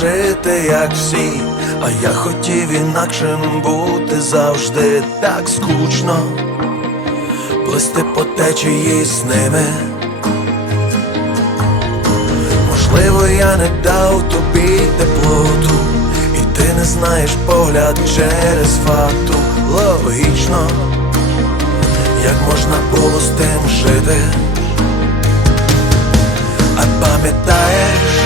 жити, як всі, а я хотів інакшим бути завжди так скучно, плисти по течії з ними. Можливо, я не дав тобі теплоту, і ти не знаєш погляд через фату. Логічно, як можна було з тим жити. А пам'ятаєш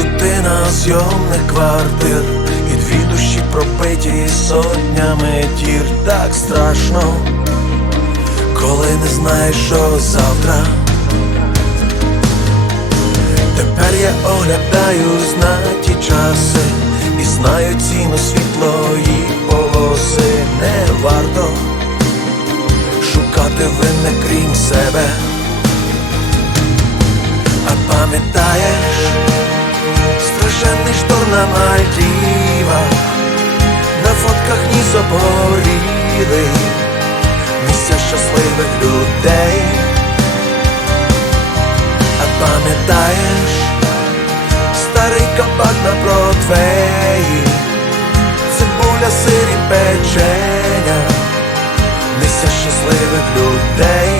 Павутина зйомних квартир І дві душі пропиті сотнями тір Так страшно, коли не знаєш, що завтра. Тепер я оглядаюсь на ті часи І знаю ціну світлої полоси Не варто шукати винне крім себе. А пам'ятаєш страшенний шторм на Мальдівах На фотках ніс обгоріли Місця щасливих людей. А пам'ятаєш старий кабак на Бродвеї Цибуля, сир і печеня Місця щасливих людей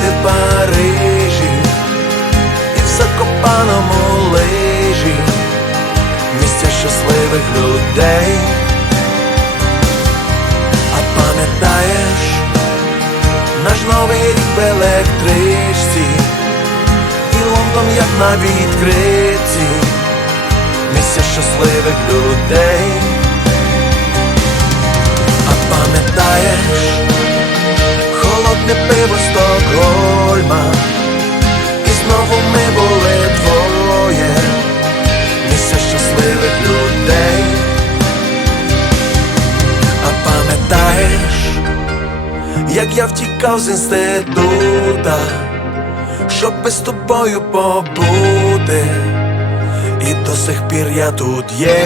велосипеди в Парижі і в Закопаному лижі місця щасливих людей. А пам'ятаєш наш новий рік в електричці і Лондон як на відкритті місця щасливих людей. А пам'ятаєш як я втікав з інститута, щоб без тобою побути, і до сих пір я тут є.